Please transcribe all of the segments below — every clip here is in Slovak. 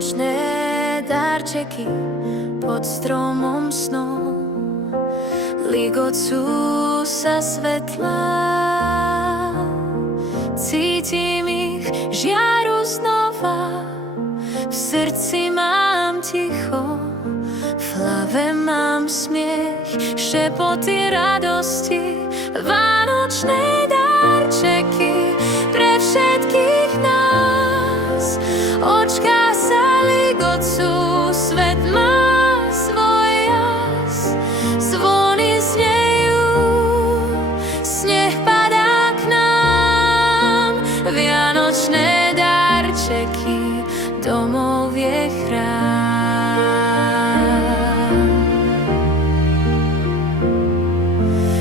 Vianočné darčeky pod stromom snov ligocú sa svetlá. Cítim ich žiaru znova, v srdci mám ticho, v hlave mám smiech, šepoty radosti, vánočné darčeky pre všetkých nás. Očká sa ligocú, svet má svoj jas, zvony znejú, sneh padá k nám. Vianočné darčeky, domov je chrám.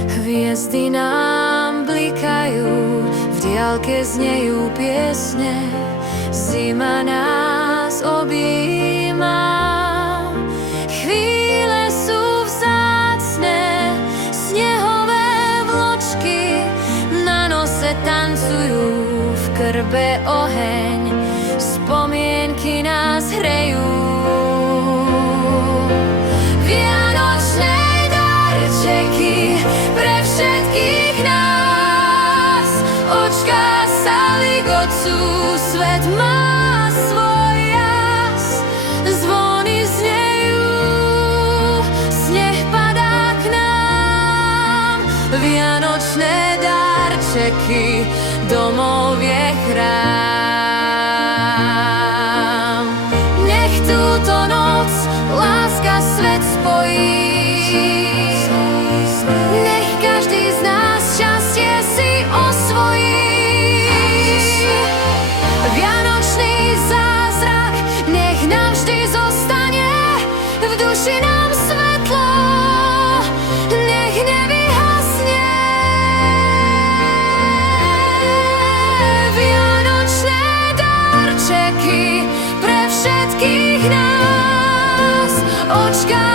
Hviezdy nám blikajú, v diaľke znejú piesne, zima nás objíma. Chvíle sú vzácne, snehové vločky na nose tancujú, v krbe oheň, spomienky nás hrejú. Vianočné darčeky pre všetkých nás. Očká sa ligocú, svet má svoj jas, zvony znejú, sneh padá k nám. Vianočné darčeky, domov je chrám. Nech túto noc láska svet spojí, nech každý z nás šťastie si osvojí. Vianočný zázrak nech navždy zostane, v duši nám svetlo nech nevyhasne. Vianočné darčeky pre všetkých nás. Očká